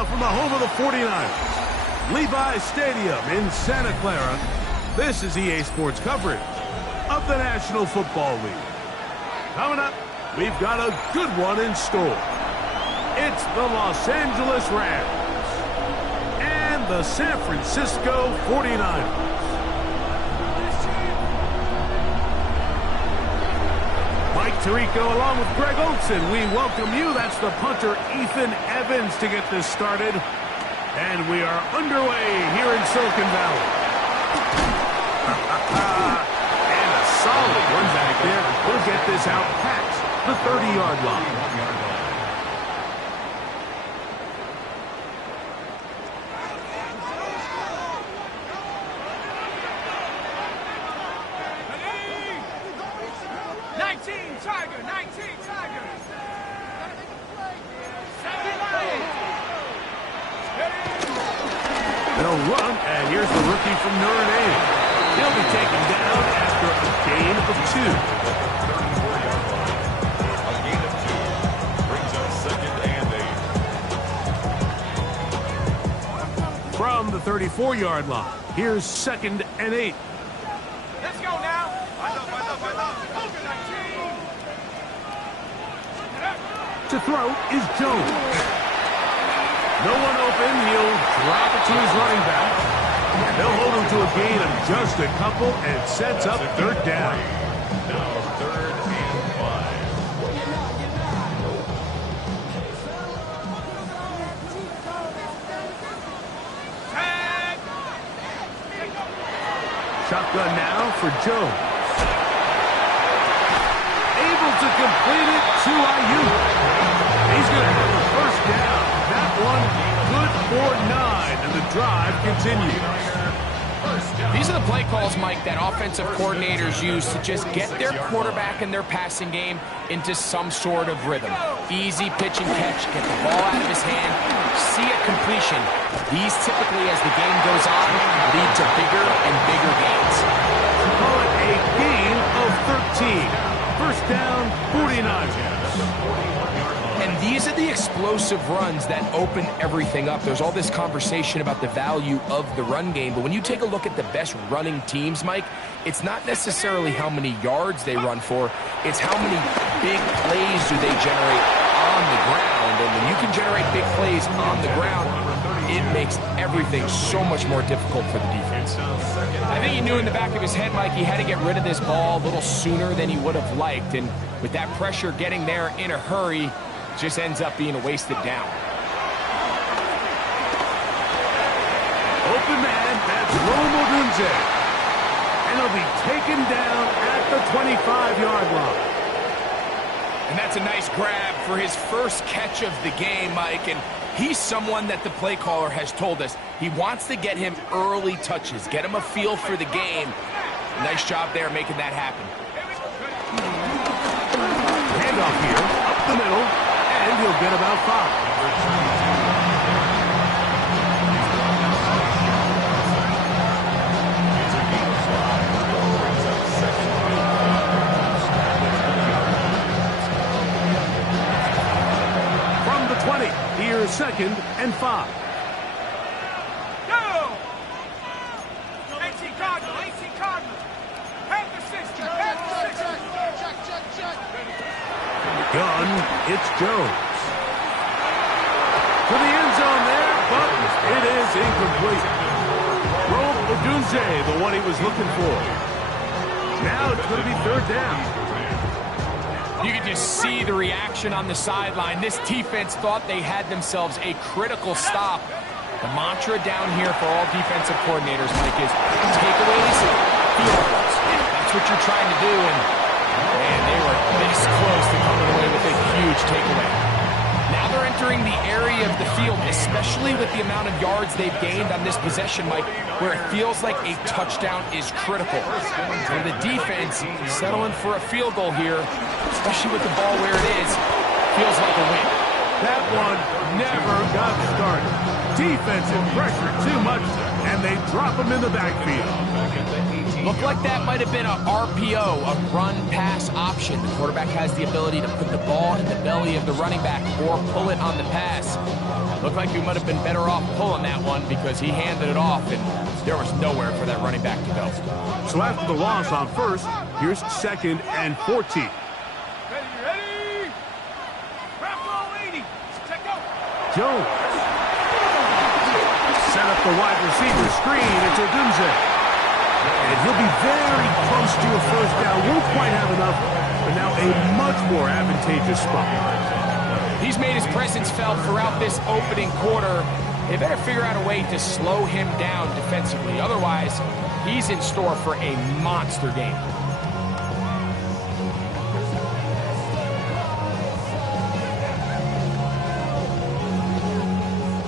Now from the home of the 49ers, Levi's Stadium in Santa Clara, this is EA Sports coverage of the National Football League. Coming up, we've got a good one in store. It's the Los Angeles Rams and the San Francisco 49ers. Mike Tirico along with Greg Olson. We welcome you. That's the punter, Ethan Evans, to get this started. And we are underway here in Silicon Valley. And a solid one back there. We'll get this out past the 30-yard line. They'll run, and here's the rookie from Notre Dame. He'll be taken down after a gain of 2. A gain of 2 brings up 2nd and 8. From the 34-yard line, here's 2nd and 8. Let's go now. To throw is Jones. No one open. He'll drop it to his running back. And they'll hold him to a gain of just a couple and sets up 3rd down. Now 3rd and 5. Shotgun now for Jones. Able to complete it to Ayuk. He's going to have the 1st down. That one good for 9, and the drive continues. These are the play calls, Mike, that offensive coordinators use to just get their quarterback and their passing game into some sort of rhythm. Easy pitch and catch, get the ball out of his hand, see a completion. These typically, as the game goes on, lead to bigger and bigger gains. Call it a gain of 13. 1st down, 49ers. And these are the explosive runs that open everything up. There's all this conversation about the value of the run game, but when you take a look at the best running teams, Mike, it's not necessarily how many yards they run for, it's how many big plays do they generate on the ground. And when you can generate big plays on the ground, it makes everything so much more difficult for the defense. I think he knew in the back of his head, Mike, he had to get rid of this ball a little sooner than he would have liked. And with that pressure getting there in a hurry, just ends up being a wasted down. Open man, that's Rome Odunze. And he'll be taken down at the 25-yard line. And that's a nice grab for his first catch of the game, Mike. And he's someone that the play caller has told us he wants to get him early touches, get him a feel for the game. Nice job there making that happen. Handoff here, up the middle. And he'll get about 5. From the 20, here's 2nd and 5. Go! AC Cardinal. Have the system. Check. Gun, it's Jones. To the end zone there, but it is incomplete. Rome Odunze, the one he was looking for. Now it's going to be 3rd down. You can just see the reaction on the sideline. This defense thought they had themselves a critical stop. The mantra down here for all defensive coordinators, Mike, is takeaways, field goals. That's what you're trying to do, and they were this close to coming away with a huge takeaway. Now they're entering the area of the field, especially with the amount of yards they've gained on this possession, Mike, where it feels like a touchdown is critical. For the defense, settling for a field goal here, especially with the ball where it is, feels like a win. That one never got started. Defensive pressure too much. and they drop him in the backfield. Looked like that might have been a RPO, a run-pass option. The quarterback has the ability to put the ball in the belly of the running back or pull it on the pass. Looked like we might have been better off pulling that one because he handed it off, and there was nowhere for that running back to go. So after the loss on first, here's 2nd and 14. Ready? Wrap roll 80. Check out. Jones. Set up the wide receiver screen. It's Odunze. And he'll be very close to a first down. Won't quite have enough, but now a much more advantageous spot. He's made his presence felt throughout this opening quarter. They better figure out a way to slow him down defensively. Otherwise, he's in store for a monster game.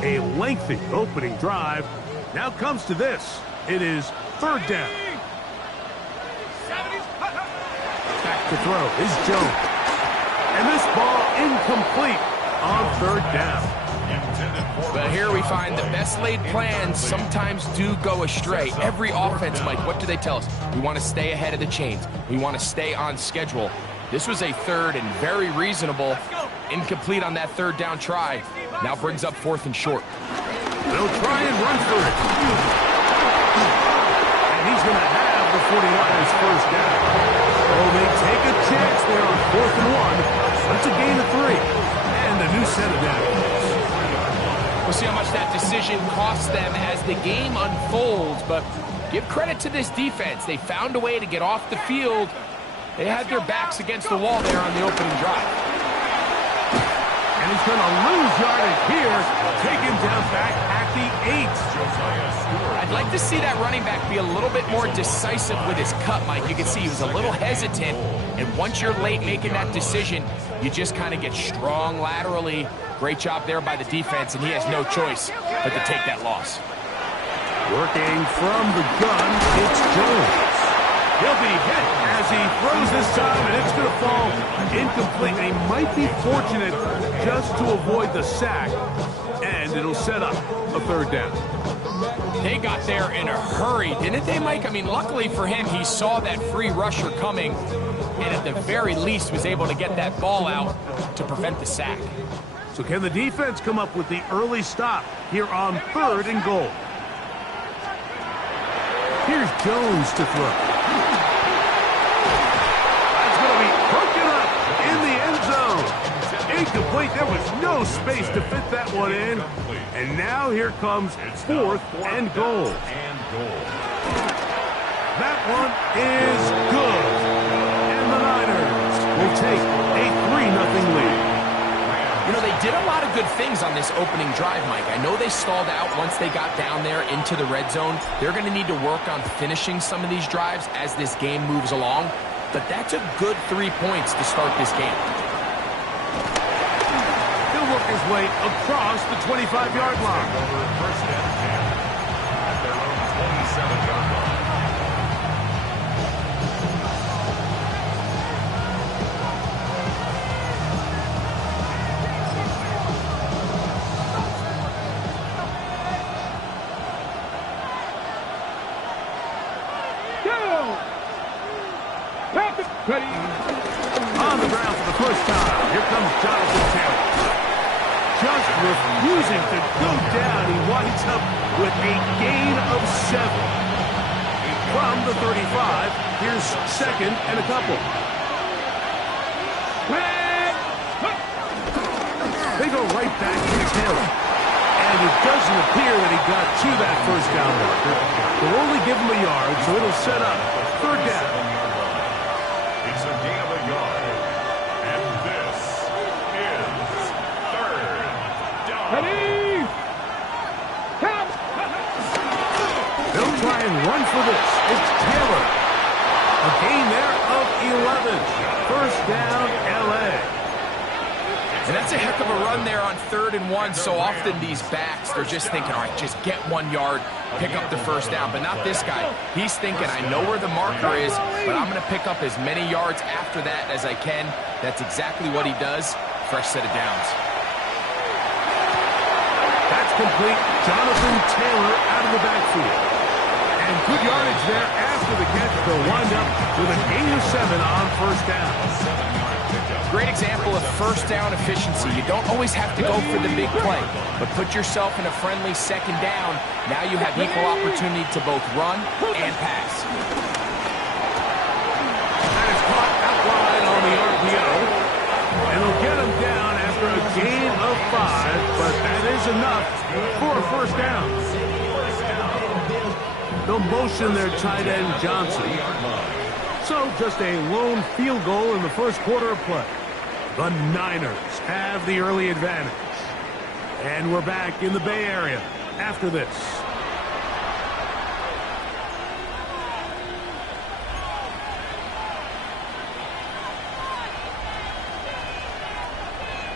A lengthy opening drive. Now comes to this. It is 3rd down. 70s. Back to throw is Jones. And this ball incomplete on 3rd down. But here we find the best laid plans sometimes do go astray. Every offense, Mike, what do they tell us? We want to stay ahead of the chains. We want to stay on schedule. This was a 3rd and very reasonable. Incomplete on that 3rd down try. Now brings up 4th and short. They'll try and run for it. And he's going to have the 49ers first down. Oh, they take a chance there on 4th and 1. That's a gain of 3. And a new set of downs. We'll see how much that decision costs them as the game unfolds, but give credit to this defense. They found a way to get off the field. They had their backs against the wall there on the opening drive. And he's going to lose yardage here. Take him down back at the 8. I'd like to see that running back be a little bit more decisive with his cut, Mike. You can see he was a little hesitant, and once you're late making that decision, you just kind of get strong laterally. Great job there by the defense, and he has no choice but to take that loss. Working from the gun, it's Jones. He'll be hit as he throws this time, and it's going to fall incomplete. They might be fortunate just to avoid the sack, and it'll set up a 3rd down. They got there in a hurry, didn't they, Mike? I mean, luckily for him, he saw that free rusher coming, and at the very least was able to get that ball out to prevent the sack. So can the defense come up with the early stop here on 3rd and goal? Here's Jones to throw. That's going to be broken up in the end zone. Incomplete. There was no space to fit that one in. And now here comes 4th and goal. That one is good. And the Niners will take a 3-0 lead. You know, they did a lot of good things on this opening drive, Mike. I know they stalled out once they got down there into the red zone. They're going to need to work on finishing some of these drives as this game moves along. But that's a good 3 points to start this game. He'll work his way across the 25-yard line. First and 10 at their own 27-yard line. Ready. On the ground for the first time. Here comes Jonathan Taylor. Just refusing to go down. He winds up with a gain of 7. From the 35, here's 2nd and a couple. They go right back to Taylor. And it doesn't appear that he got to that first down marker. They'll only give him a yard, so it'll set up 3rd down. It's a gain of a yard. And this is 3rd down. They'll try and run for this. It's Taylor. A gain there of 11. First down, L.A. And that's a heck of a run there on 3rd and 1. So often these backs, they're just thinking, all right, just get 1 yard, pick up the first down. But not this guy. He's thinking, I know where the marker is, but I'm going to pick up as many yards after that as I can. That's exactly what he does. Fresh set of downs. That's complete. Jonathan Taylor out of the backfield. And good yardage there after the catch. They'll wind up with a gain of 7 on first down. Great example of first down efficiency. You don't always have to go for the big play, but put yourself in a friendly second down. Now you have equal opportunity to both run and pass. That is caught out wide on the RPO. And they'll get him down after a gain of 5, but that is enough for a first down. They'll motion their tight end Johnson. So just a lone field goal in the first quarter of play. The Niners have the early advantage. And we're back in the Bay Area after this.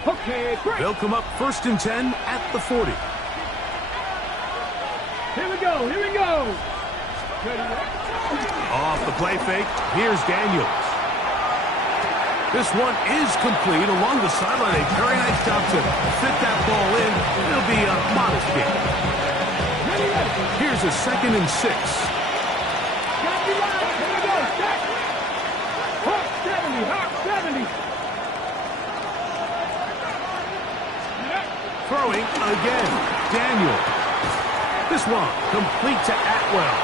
Okay, great. They'll come up 1st and 10 at the 40. Here we go. Here we go. Off the play fake, here's Daniels. This one is complete along the sideline. A very nice job to fit that ball in. It'll be a modest gain. Here's a 2nd and 6. Here we go. Hawk 70. Hawk 70. Throwing again, Daniel. This one complete to Atwell.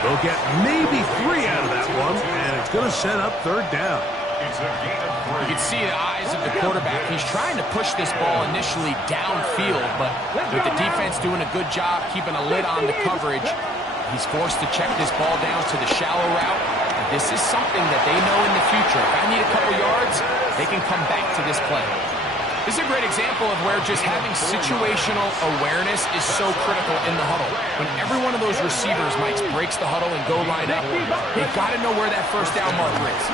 They'll get maybe 3 out of that one, and it's going to set up 3rd down. You can see the eyes of the quarterback. He's trying to push this ball initially downfield, but with the defense doing a good job keeping a lid on the coverage, he's forced to check this ball down to the shallow route. This is something that they know in the future. If I need a couple yards, they can come back to this play. This is a great example of where just having situational awareness is so critical in the huddle. When every one of those receivers, Mike, breaks the huddle and go line up, they've got to know where that first down marker is.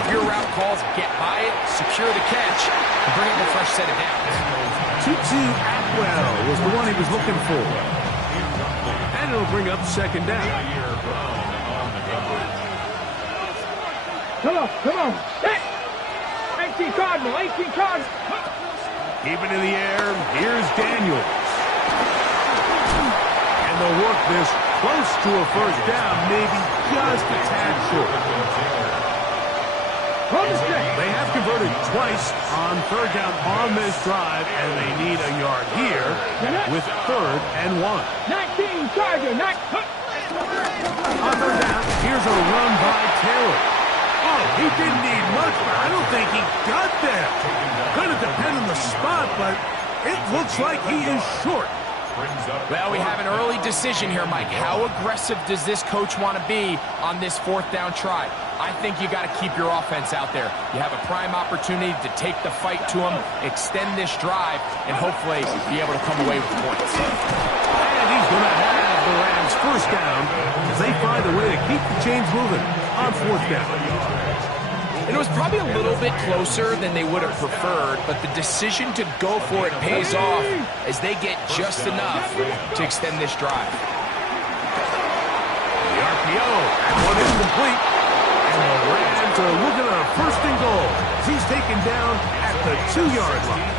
If your route calls, get by it, secure the catch, and bring up a fresh set of downs. Tutu Atwell was the one he was looking for. And it'll bring up 2nd down. Come on. Come on. 18 Cardinal. 18 Cardinal. Keeping in the air, here's Daniels. And they'll work this close to a first down, maybe just a tad short. They have converted twice on 3rd down on this drive, and they need a yard here with 3rd and 1. 19 Charger. On 3rd down, here's a run by Taylor. Oh, he didn't need much, but I don't think he got there. Going to depend on the spot, but it looks like he is short. Well, we have an early decision here, Mike. How aggressive does this coach want to be on this 4th down try? I think you got to keep your offense out there. You have a prime opportunity to take the fight to him, extend this drive, and hopefully be able to come away with points. And he's going to have the Rams first down as they find a way to keep the chains moving on 4th down. And it was probably a little bit closer than they would have preferred, but the decision to go for it pays off as they get just enough to extend this drive. The RPO, that one is complete. And the Rams are looking at a 1st and goal. He's taken down at the 2-yard line.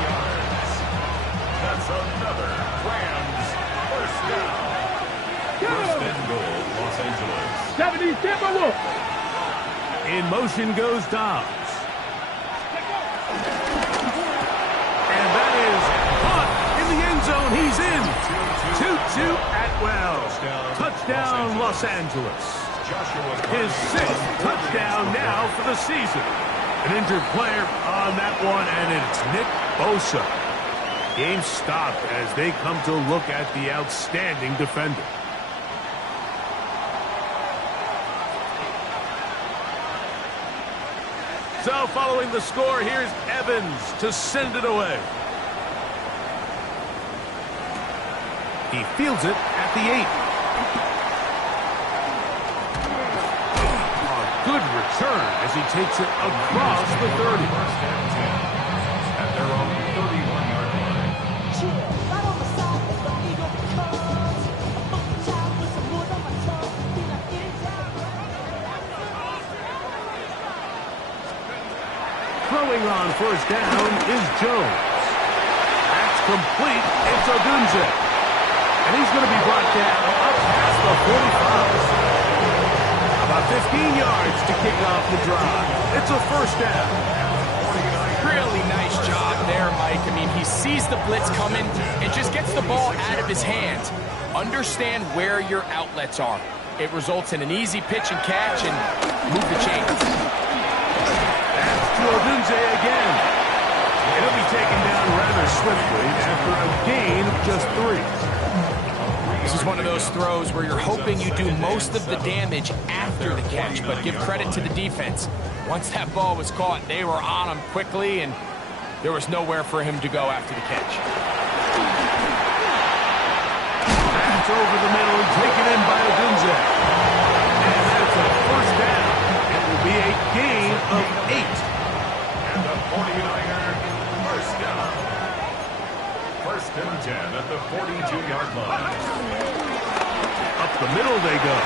That's another Rams first down. 1st and goal, Los Angeles. 70 Timberwolves. In motion goes Dobbs. And that is caught in the end zone. He's in. Tutu Atwell. Touchdown, Los Angeles. His 6th touchdown now for the season. An injured player on that one, and it's Nick Bosa. Game stopped as they come to look at the outstanding defender. So following the score, here's Evans to send it away. He fields it at the 8. A good return as he takes it across the 30. At their own 31-yard line. Throwing on first down is Jones. That's Incomplete. It's Odunze. And he's going to be brought down up past the 45. About 15 yards to kick off the drive. It's a first down. Really nice job there, Mike. I mean, he sees the blitz coming and just gets the ball out of his hands. Understand where your outlets are. It results in an easy pitch and catch and move the chains. That's to Odunze again. He'll be taken down rather swiftly after a gain of just 3. This is one of those throws where you're hoping you do most of the damage after the catch, but give credit to the defense. Once that ball was caught, they were on him quickly, and there was nowhere for him to go after the catch. That's over the middle and taken in by Odunze. And that's a first down. It will be a gain of 8. And the 49er first down. First and 10 at the 42-yard line. Up the middle they go.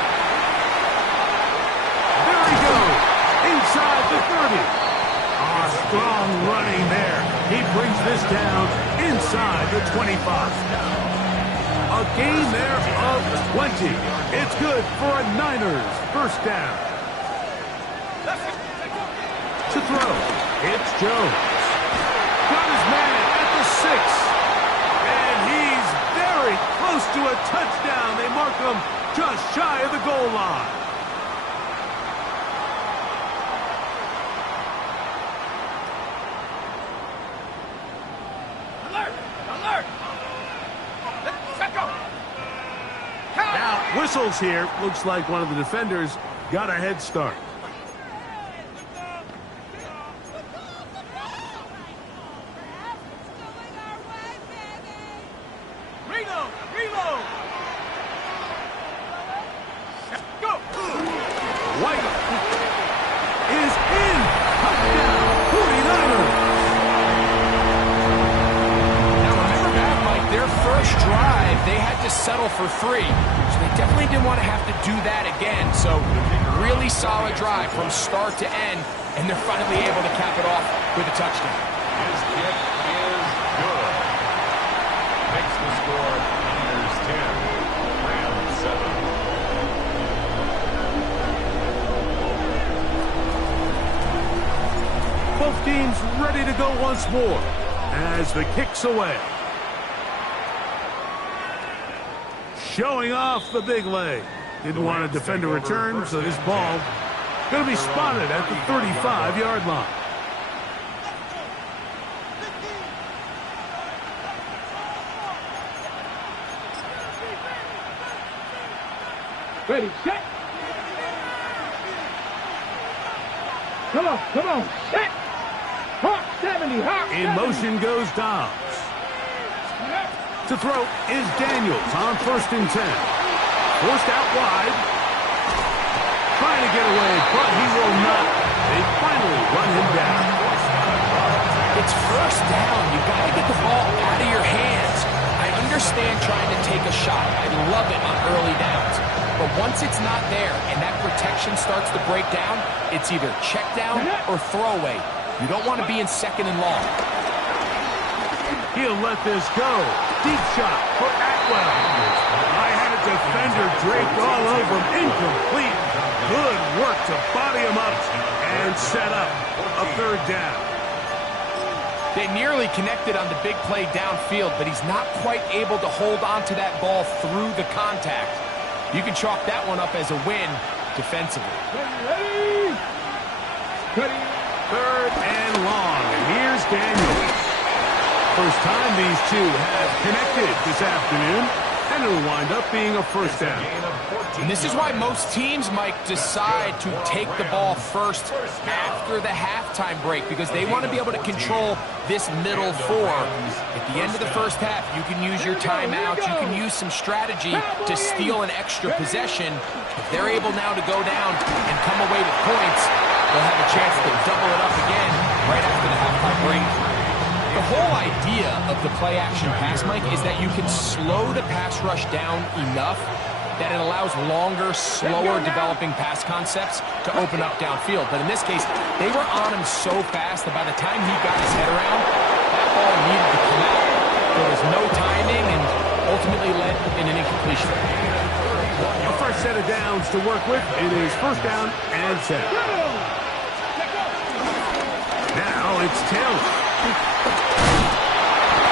There he goes. Inside the 30. Strong running there. He brings this down inside the 25. A gain there of 20. It's good for a Niners first down. To throw, it's Jones. Got his man at the 6. And he's very close to a touchdown. They mark him just shy of the goal line. Now, whistles here. Looks like one of the defenders got a head start. White is in. Touchdown, 49ers. Now remember back, Mike, their first drive, they had to settle for 3. So they definitely didn't want to have to do that again. So really solid drive from start to end, and they're finally able to cap it off with a touchdown. His kick is good. Makes the score Niners 10, Rams 7. Both teams ready to go once more as the kick's away. Showing off the big leg. Didn't want to defend a return, so this ball going to be spotted at the 35-yard line. Ready, set. Come on, set. Hawk 70, Hawk 70. In motion goes Dobbs. To throw is Daniels on first and 10. Forced out wide. Trying to get away, but he will not. They finally run him down. It's first down. You got to get the ball out of your hands. I understand trying to take a shot. I love it on early downs. But once it's not there and that protection starts to break down, it's either check down or throwaway. You don't want to be in second and long. He'll let this go. Deep shot for Atwell. I had a defender draped all over him. Incomplete. Good work to body him up and set up a third down. They nearly connected on the big play downfield, but he's not quite able to hold on to that ball through the contact. You can chalk that one up as a win defensively. Third and long. And here's Daniels. First time these two have connected this afternoon, and it'll wind up being a first down. And this is why most teams might decide to take the ball first after the halftime break, because they want to be able to control this middle 4. At the end of the first half, you can use your timeout, you can use some strategy to steal an extra possession. If they're able now to go down and come away with points, they'll have a chance to double it up again right after the halftime break. The whole idea of the play-action pass, Mike, is that you can slow the pass rush down enough that it allows longer, slower developing pass concepts to open up downfield. But in this case, they were on him so fast that by the time he got his head around, that ball needed to come out. There was no timing and ultimately led in an incompletion. A fresh set of downs to work with. It is first down and 10. Now it's Taylor.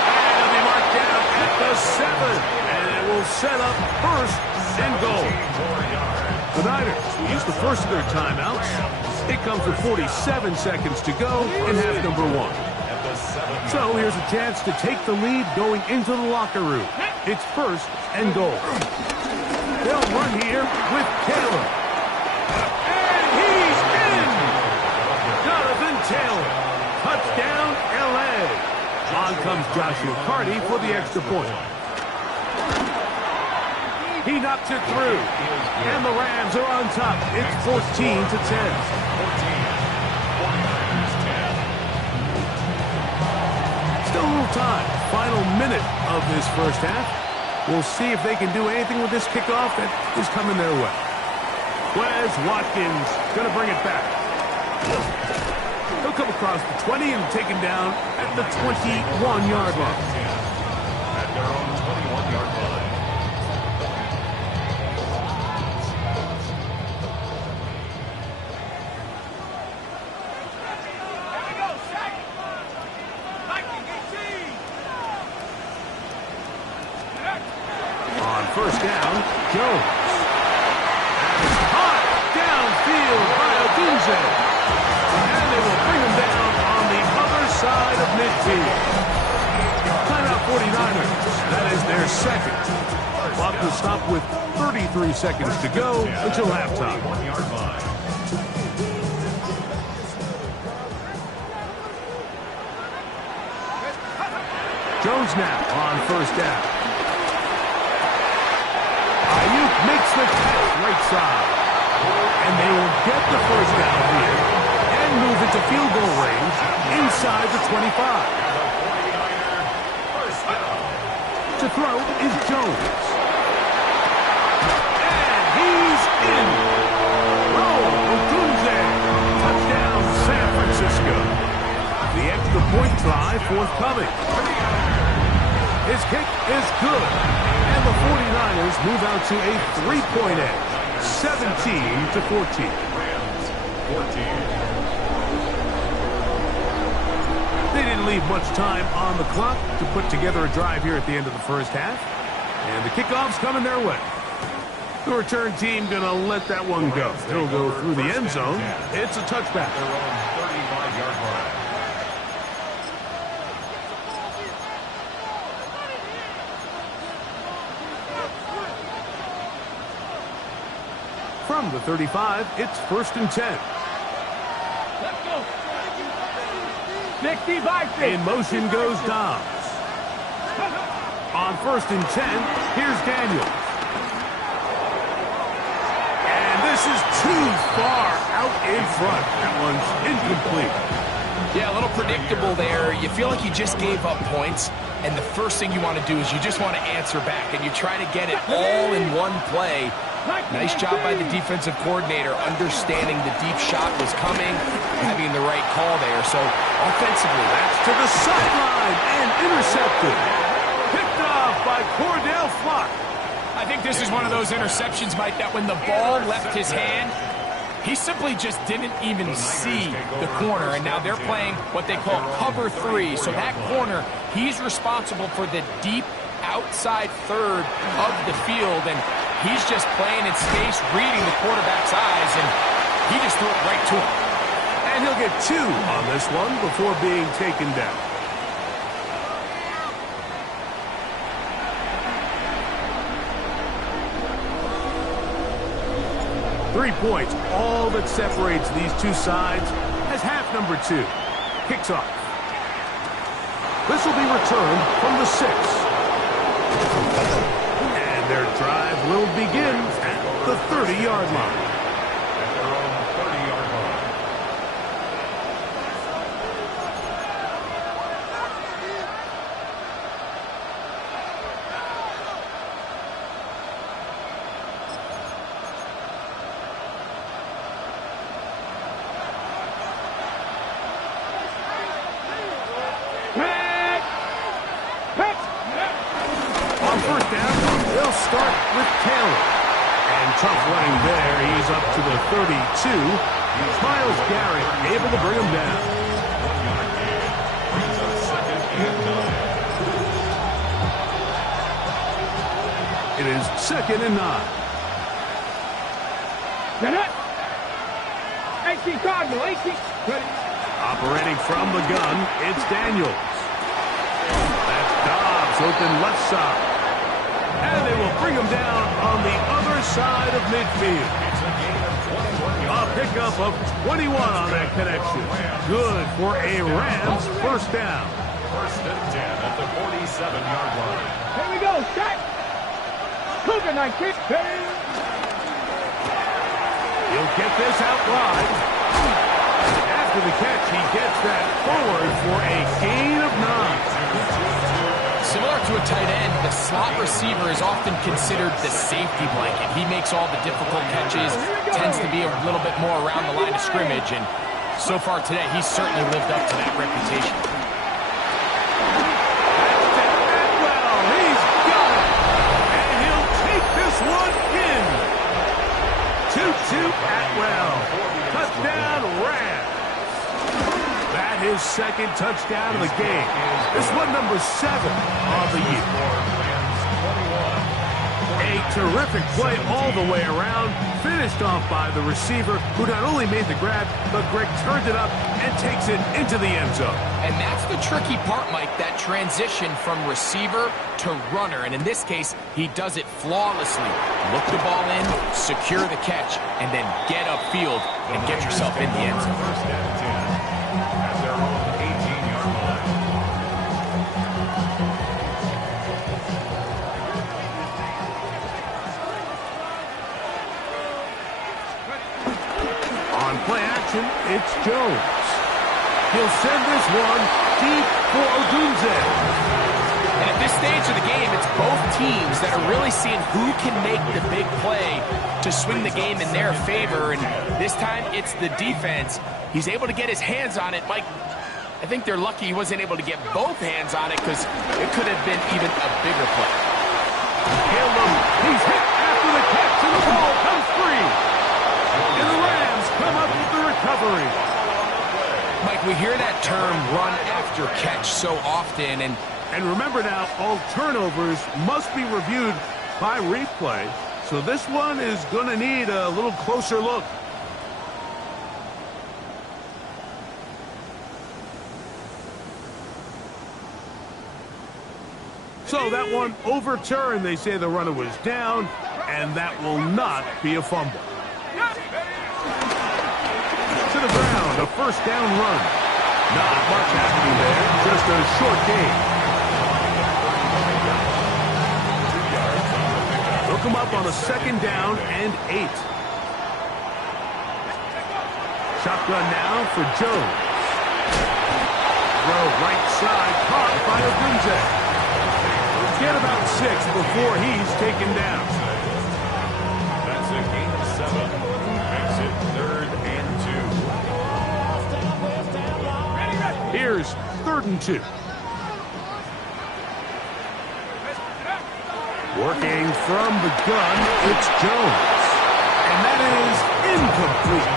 And he'll be marked down at the 7. And it will set up first and goal. The Niners will use the first of their timeouts. It comes with 47 seconds to go in half number 1. So here's a chance to take the lead going into the locker room. It's first and goal. They'll run here with Taylor. And he's in! Jonathan Taylor. Touchdown, L.A. On comes Joshua Carty for the extra point. He knocks it through. And the Rams are on top. It's 14-10. Still a little time. Final minute of this first half. We'll see if they can do anything with this kickoff that is coming their way. Wes Watkins going to bring it back. He'll come across the 20 and taken down at the 21-yard line. At their own 21-yard line. First down, Jones. And it's caught downfield by Odunze. And they will bring him down on the other side of midfield. Timeout 49ers. That is their second. Clock will stop with 33 seconds to go until halftime. 1-yard line. Jones now on first down. Ayuk makes the catch right side. And they will get the first down here and move into field goal range inside the 25. To throw is Jones. And he's in. Odunze. Touchdown, San Francisco. The extra point try forthcoming. His kick is good. And the 49ers move out to a 3-point edge. 17-14. Rams, 14. They didn't leave much time on the clock to put together a drive here at the end of the first half. And the kickoff's coming their way. The return team going to let that one go. It'll go through the end zone. It's a touchback. Their own 35-yard line. From the 35, it's first and 10. Let's go. 60 by 60. In motion goes Dobbs. On first and 10, here's Daniels. And this is too far out in front. That one's incomplete. Yeah, a little predictable there. You feel like you just gave up points, and the first thing you want to do is you just want to answer back, and you try to get it all in one play. Nice job by the defensive coordinator, understanding the deep shot was coming, having the right call there. So, offensively, That's to the sideline and intercepted. Picked off by Cordell Flock. I think this is one of those interceptions, Mike, that when the ball left his hand, he simply just didn't even see the corner, and now they're playing what they call cover 3. So that corner, he's responsible for the deep outside third of the field, and he's just playing in space, reading the quarterback's eyes, and he just threw it right to him. And he'll get 2 on this one before being taken down. Three points, all that separates these two sides as half number 2 kicks off. This will be returned from the 6. And their drive will begin at the 30-yard line. At their own 30-yard line. Pitch! Pitch! with Taylor. And tough running there. He's up to the 32. Myles Garrett able to bring him down. It is 2nd and 9. Get it. AC Cardinal, AC. Ready. Operating from the gun, it's Daniels. That's Dobbs, open left side. And they will bring him down on the other side of midfield. A pickup of 21 on that connection. Good for a Rams first down. 1st and 10 at the 47-yard line. Here we go, shot. Cougar night kick. He'll get this out wide. After the catch, he gets that forward for a gain of 9. Similar to a tight end, the slot receiver is often considered the safety blanket. He makes all the difficult catches, tends to be a little bit more around the line of scrimmage, and so far today, he's certainly lived up to that reputation. Well, he's got it. And he'll take this one in. 2-2 Atwell. Touchdown, Rams. That his 2nd touchdown of the game. This one number 7 of the year. A terrific play all the way around. Finished off by the receiver, who not only made the grab, but Greg turned it up and takes it into the end zone. And that's the tricky part, Mike, that transition from receiver to runner. And in this case, he does it flawlessly. Look the ball in, secure the catch, and then get upfield and get yourself in the end zone. 1st and 10 at their own 18-yard line. On play action, it's Jones. He'll send this one deep for Odunze. And at this stage of the game, it's both teams that are really seeing who can make the big play to swing the game in their favor. And this time, it's the defense. He's able to get his hands on it. Mike, I think they're lucky he wasn't able to get both hands on it because it could have been even a bigger play. He's hit after the catch, and the ball comes free. And the Rams come up with the recovery. Mike, we hear that term run after catch so often, and remember now, all turnovers must be reviewed by replay. So this one is going to need a little closer look. So that one overturned. They say the runner was down, and that will not be a fumble. To the ground, a first down run. Not much happening there, just a short gain. Look him up on a 2nd down and 8. Shotgun now for Jones. Throw right side, caught by Odunze. Get about 6 before he's taken down. That's a gain of 7. Makes it 3rd and 2. Here's 3rd and 2. Working from the gun, it's Jones. And that is incomplete.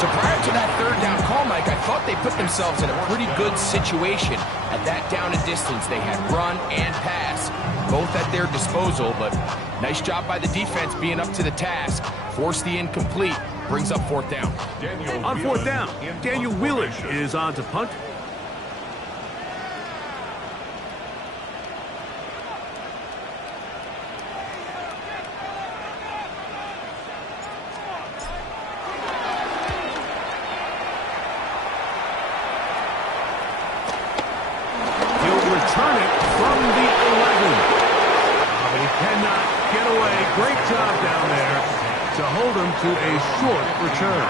so prior to that 3rd down call, Mike, I thought they put themselves in a pretty good situation. At that down and distance, they had run and pass, both at their disposal, but nice job by the defense being up to the task. Force the incomplete, brings up 4th down. On 4th down, Daniel Whelan is on to punt. Return it from the 11. But he cannot get away. Great job down there to hold him to a short return.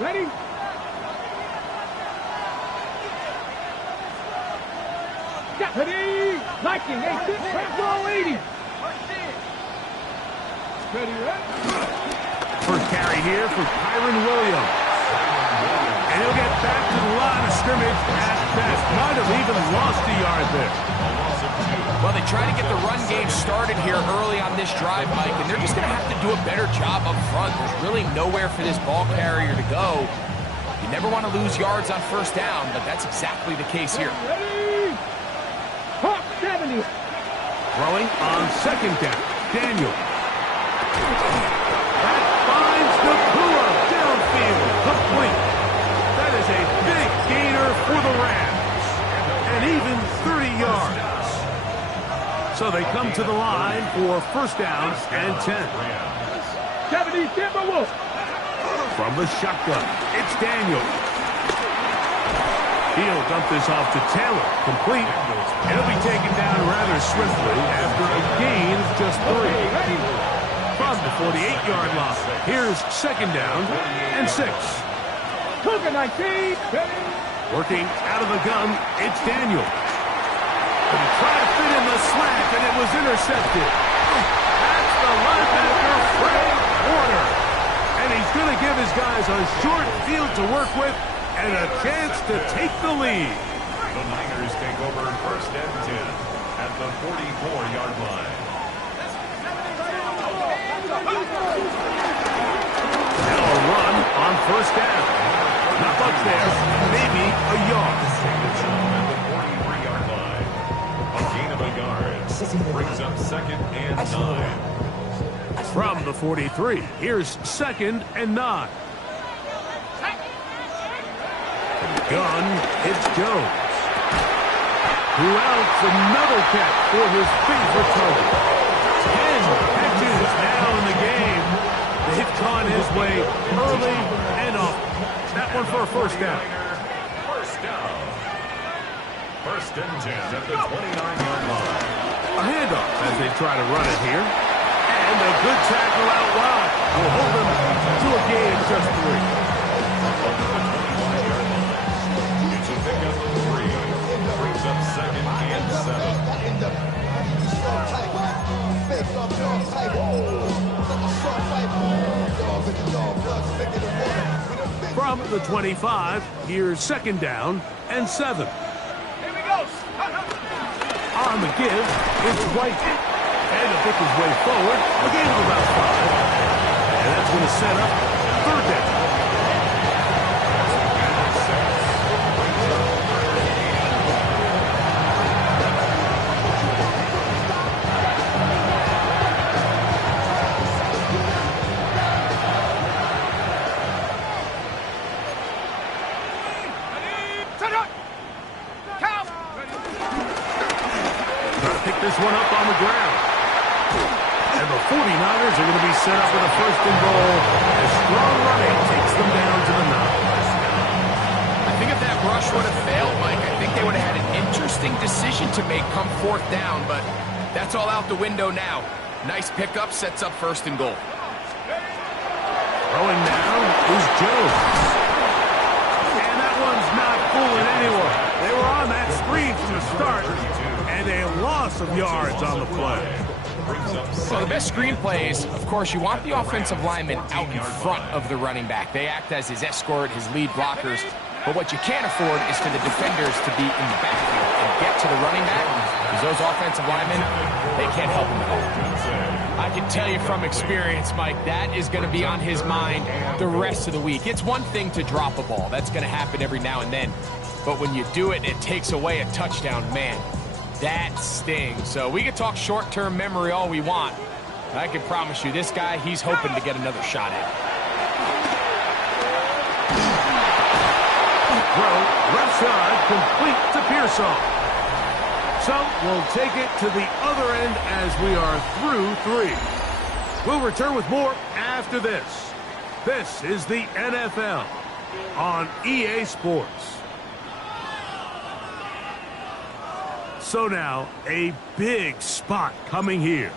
Ready? Ready. Liking 86. Front row 80. Ready, right? First carry here for Kyron Williams. And he'll get back to the line of scrimmage at best. Might have even lost a yard there. Well, they try to get the run game started here early on this drive, Mike, and they're just going to have to do a better job up front. There's really nowhere for this ball carrier to go. You never want to lose yards on first down, but that's exactly the case here. Ready. Hawk 70. Throwing on second down. Daniel. That finds Nakua downfield. Complete. That is a big gainer for the Rams. And even 30 yards. So they come to the line for first down and 10. 70 Timberwolves. From the shotgun, it's Daniel. He'll dump this off to Taylor. Complete. And he'll be taken down rather swiftly after a gain of just 3. From the 48-yard line, here's second down and 6. Cougar 19. Working out of the gun, it's Daniel. He tried to fit in the slant, and it was intercepted. That's the linebacker, Fred Warner. And he's going to give his guys a short field to work with and a chance to take the lead. The Niners take over first and 10 at the 44-yard line. Now a run on first down. Not much there, maybe a yard. At the 43-yard line. A gain of a yard brings up second and 9. From the 43, here's second and 9. Gun, it's Jones. Who else? Another catch for his favorite total. 10 catches now in the game. They've gone his way early and often. That one for a first down. First down. First and 10 at the 29-yard line. A handoff as they try to run it here. And a good tackle out wide will hold them to a gain of just 3. It's a pickup of 3. Brings up second and 7. From the 25, here's second down and 7. Here we go. On the give, it's White. And to pick his way forward, a gain of about 5. And that's going to set up third down. Trying to pick this one up on the ground. And the 49ers are going to be set up with a first and goal as strong running takes them down to the 9. I think if that rush would have failed, Mike, I think they would have had an interesting decision to make come fourth down, but that's all out the window now. Nice pickup, sets up first and goal. Throwing now is Jones. And that one's not fooling anyone. They were on that screen from the start, and a loss of yards on the play. So the best screenplay is, of course, you want the offensive lineman out in front of the running back. They act as his escort, his lead blockers. But what you can't afford is for the defenders to be in the backfield and get to the running back, because those offensive linemen, they can't help him at all. I can tell you from experience, Mike, that is going to be on his mind the rest of the week. It's one thing to drop a ball. That's going to happen every now and then. But when you do it, it takes away a touchdown, man. That stings. So we can talk short-term memory all we want. But I can promise you, this guy, he's hoping to get another shot at it. Throw, left side, complete to Pearsall. So we'll take it to the other end as we are through 3. We'll return with more after this. This is the NFL on EA Sports. So now, a big spot coming here.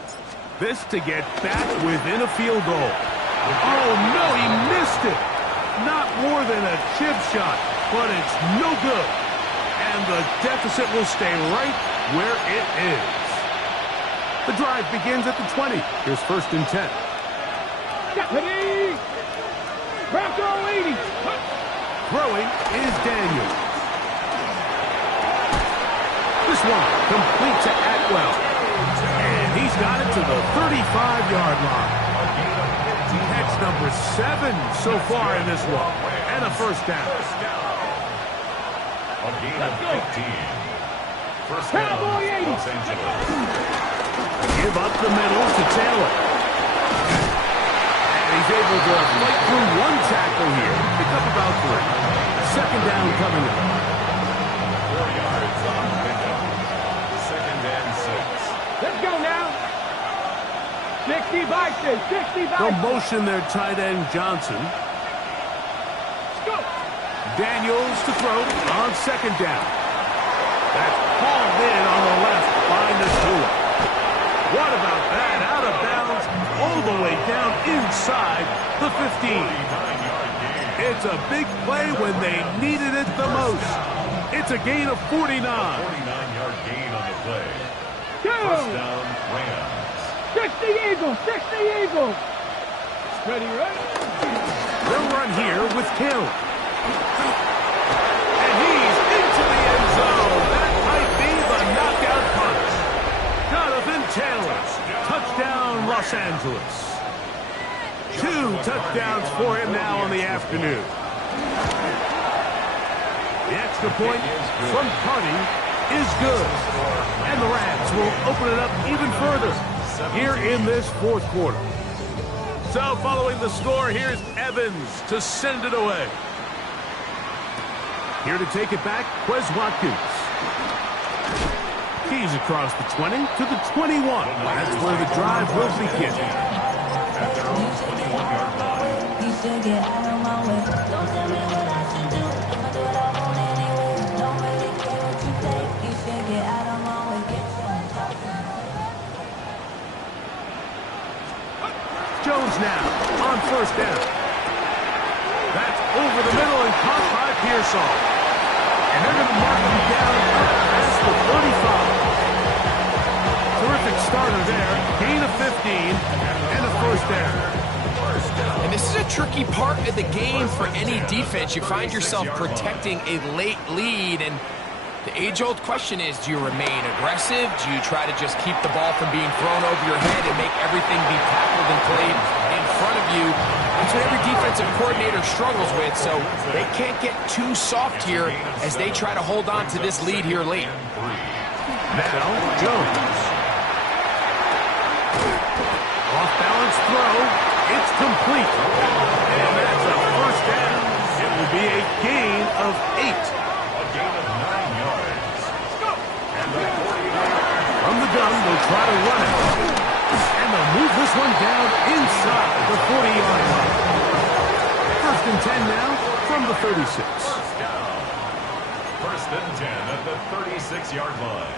This to get back within a field goal. Oh, no, he missed it. Not more than a chip shot, but it's no good. And the deficit will stay right where it is. The drive begins at the 20. Here's 1st and 10. Ready? Bronco 80. Throwing is Daniels. This one complete to Atwell. And he's got it to the 35-yard line. Catch number 7 so far in this one. And a 1st down. A gain of 15. First down, Cowboy 80. Los Angeles. Give up the middle to Taylor. And he's able to fight through 1 tackle here. Pick up about 3. 2nd down coming up. 4 yards on pickup. 2nd and 6. Let's go now. 60 by 60 by They'll motion their tight end Johnson. Go. Daniels to throw on 2nd down. That's hauled in on the left by Nacua. What about that? Out of bounds, all the way down inside the 15. It's a big play when they needed it the most. It's a gain of 49. 49-yard gain on the play. Go. First down, Rams. 60 Eagles. 60 Eagles. Ready, right? They'll run here with Hill. And he's into the end zone. That might be the knockout punch. Jonathan Taylor. Touchdown, Los Angeles. 2 touchdowns for him now on the afternoon. The extra point from Carney is good. And the Rams will open it up even further here in this 4th quarter. So following the score, here's Evans to send it away. Here to take it back, Quez Watkins. He's across the 20 to the 21. That's where the drive will begin. At their own 21-yard line. You should get out of my way. Don't tell me what I should do. I'ma do what I want anyway. Don't really care what you think. You should get out of my way. Get some talking. Jones now on 1st down. That's over the middle and caught by Pearsall. And they're going to mark him down past the 35. Terrific starter there. Gain of 15 and a 1st down. And this is a tricky part of the game for any defense. You find yourself protecting a late lead, and the age-old question is, do you remain aggressive? Do you try to just keep the ball from being thrown over your head and make everything be tackled and played in front of you? That's what every defensive coordinator struggles with, so they can't get too soft here as they try to hold on to this lead here late. Now, Jones. Off-balance throw. It's complete. And that's a 1st down. It will be a gain of 8. A gain of 9 yards. And the 49ers. From the gun, they'll try to run it. And they'll move this one down inside the 40-yard line. 1st and 10 now from the 36. First down. 1st and 10 at the 36-yard line.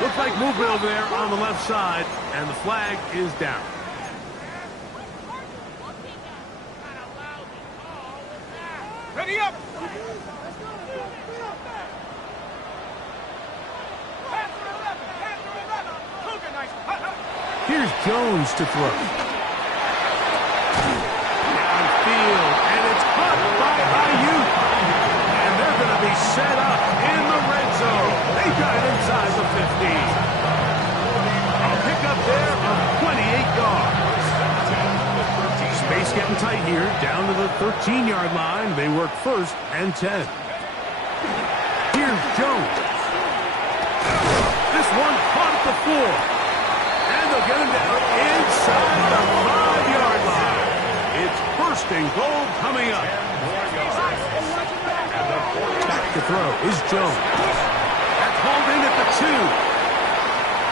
Looks like movement over there on the left side, and the flag is down. Ready up. Here's Jones to throw. Downfield, and it's caught by Ayuk. And they're going to be set up in the red zone. They got it inside the 15. A pickup there of 28 yards. Space getting tight here, down to the 13-yard line. They work 1st and 10. Here's Jones. This one caught at the 4. And they'll get him down inside the 5-yard line. It's 1st and goal coming up. Back to throw is Jones. That's hauled in at the 2.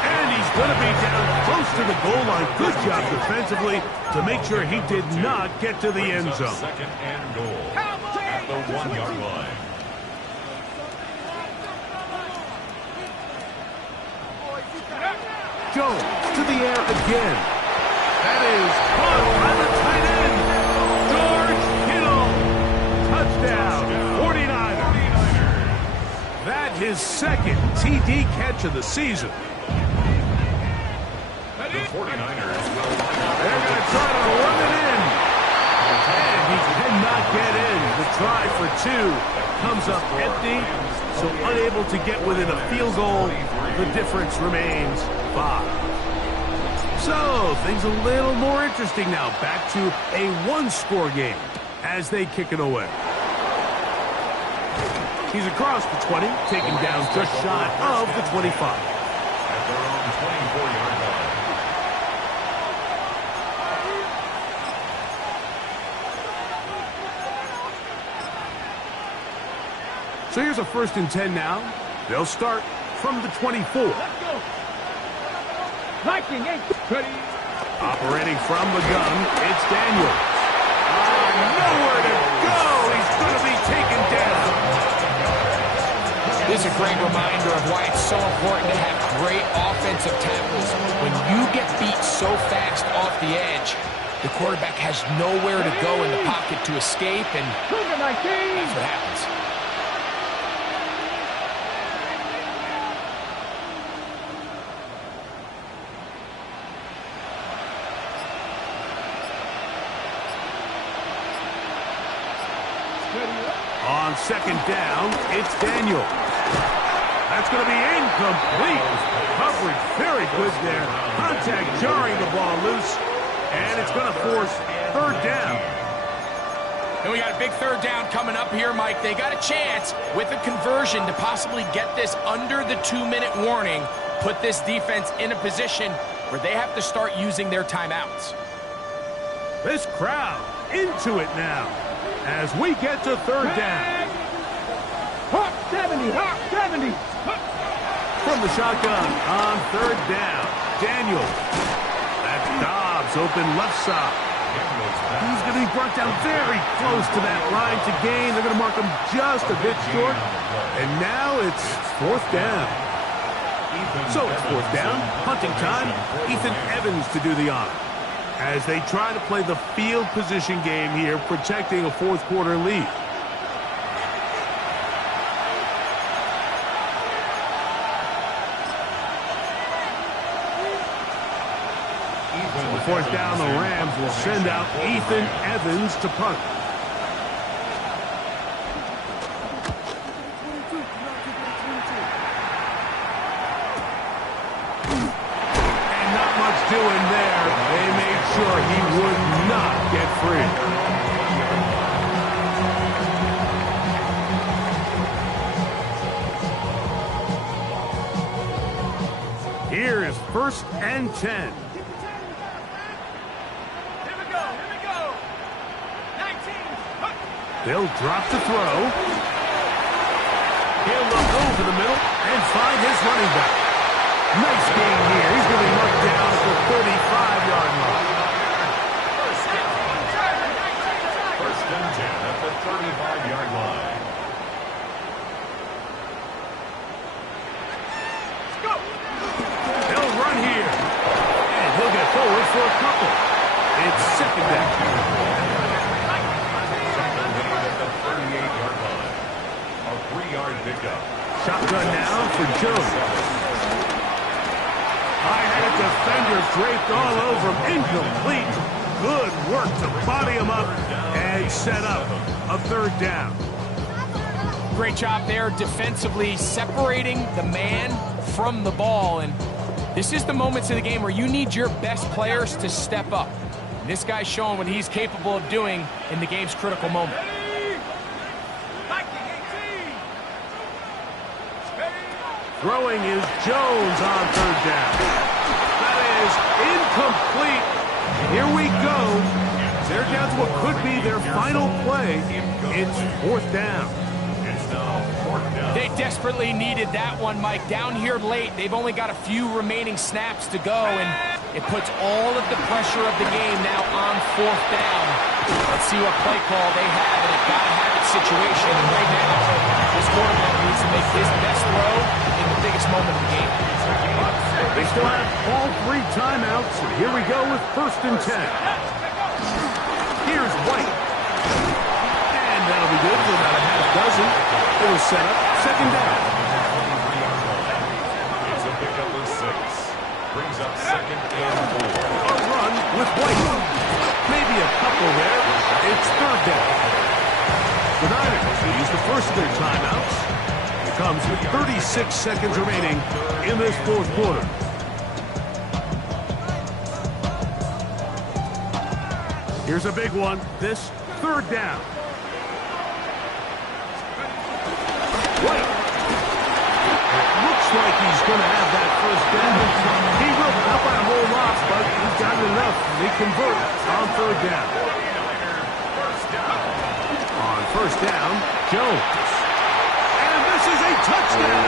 And he's going to be down close to the goal line. Good job defensively to make sure he did not get to the end zone. 2nd and goal at the 1-yard line. Jones to the air again. That is caught by the tight end, George Kittle. Touchdown, his second TD catch of the season. The 49ers will line up. They're going to try to run it in. And he cannot get in. The try for two comes up empty, so unable to get within a field goal. The difference remains 5. So, things a little more interesting now. Back to a one-score game as they kick it away. He's across the 20, taken down just shy of the 25. At their own 24-yard line. So here's a 1st and 10 now. They'll start from the 24. Let's go. Viking ain't ready. Operating from the gun, it's Daniels. Nowhere to go. He's going to be taken down. This is a great reminder of why it's so important to have great offensive tackles. When you get beat so fast off the edge, the quarterback has nowhere to go in the pocket to escape, and that's what happens. On 2nd down, it's Daniels. That's going to be incomplete. Coverage very good there. Contact jarring the ball loose. And it's going to force 3rd down. And we got a big 3rd down coming up here, Mike. They got a chance with a conversion to possibly get this under the 2-minute warning, put this defense in a position where they have to start using their timeouts. This crowd into it now as we get to 3rd down. Hawk 70, Hawk 70. From the shotgun on 3rd down, Daniels. That's Dobbs open left side. He's going to be brought down very close to that line to gain. They're going to mark him just a bit short. And now it's 4th down. So it's 4th down, punting time. Ethan Evans to do the honor as they try to play the field position game here, protecting a 4th quarter lead. On 4th down, the Rams will send out Ethan Evans to punt. And not much doing there. They made sure he would not get free. Here is 1st and 10. They'll drop to throw. He'll look over the middle and find his running back. Nice game here. He's going to be marked down at the 35-yard line. 1st and 10 at the 35-yard line. He'll run here. And he'll get forward for a couple. It's 2nd down. 38-yard line. A 3-yard pickup. Shotgun now for Jones. High-headed defender draped all over him. Incomplete. Good work to body him up and set up a 3rd down. Great job there defensively, separating the man from the ball. And this is the moments of the game where you need your best players to step up. And this guy's showing what he's capable of doing in the game's critical moment. Throwing is Jones on 3rd down. That is incomplete. Here we go. They're down to what could be their final play. It's 4th down. It's now 4th down. They desperately needed that one, Mike. Down here late, they've only got a few remaining snaps to go, and it puts all of the pressure of the game now on 4th down. Let's see what play call they have in a gotta-have-it situation. And right now, this quarterback needs to make his best throw in the biggest moment of the game. They still have all 3 timeouts. And here we go with 1st and 10. Here's White. And that'll be good for about a half dozen. It was set up 2nd down. brings up 2nd and 4. A run with White. Maybe a couple there. It's 3rd down. The Niners will use the first of their timeouts. It comes with 36 seconds remaining in this 4th quarter. Here's a big one. This 3rd down. White. Looks like he's going to have that 1st down. He will not by a whole lot, but he's got enough. They convert on 3rd down. On 1st down, Jones. And this is a touchdown.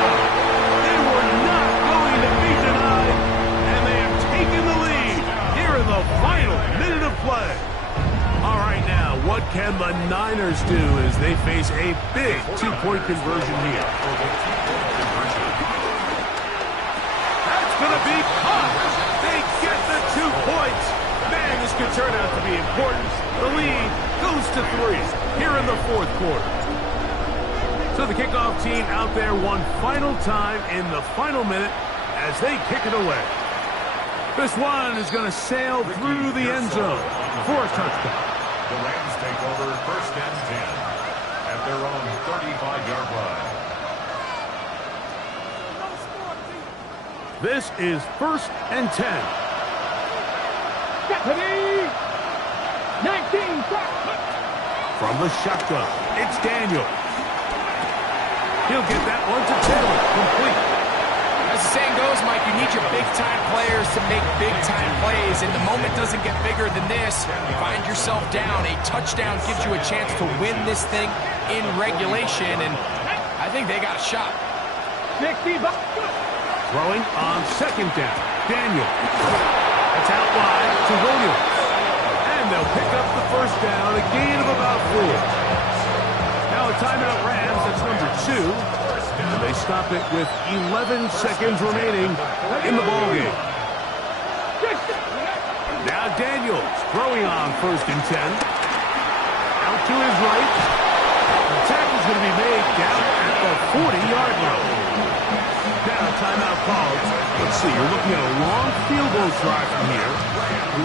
They were not going to be denied, and they have taken the lead here in the final minute of play. All right, now, what can the Niners do as they face a big 2-point conversion here? That's going to be caught. They get the 2 points. Man, this could turn out to be important. The lead goes to 3 here in the 4th quarter. So the kickoff team out there one final time in the final minute as they kick it away. This one is going to sail through the end zone for a touchdown. The Rams take over 1st and 10 at their own 35-yard line. This is 1st and 10. Stephanie! 19. From the shotgun, it's Daniel. He'll get that one to Taylor, complete. As the saying goes, Mike, you need your big-time players to make big-time plays, and the moment doesn't get bigger than this. You find yourself down. A touchdown gives you a chance to win this thing in regulation, and I think they got a shot. 60. Throwing on 2nd down, Daniel. That's out wide to Williams. And they'll pick up the 1st down, a gain of about 4. Now a timeout Rams, that's number 2. And they stop it with 11 seconds remaining in the ballgame. Now Daniels throwing on 1st and 10. Out to his right. The tackle's going to be made down at the 40-yard line. Now timeout called. Let's see, you're looking at a long field goal try from here.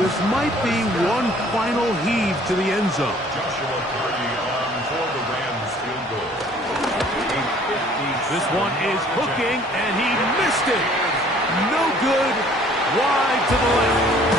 This might be one final heave to the end zone. Joshua Purdy on for the Rams field goal. This one is hooking, and he missed it. No good. Wide to the left.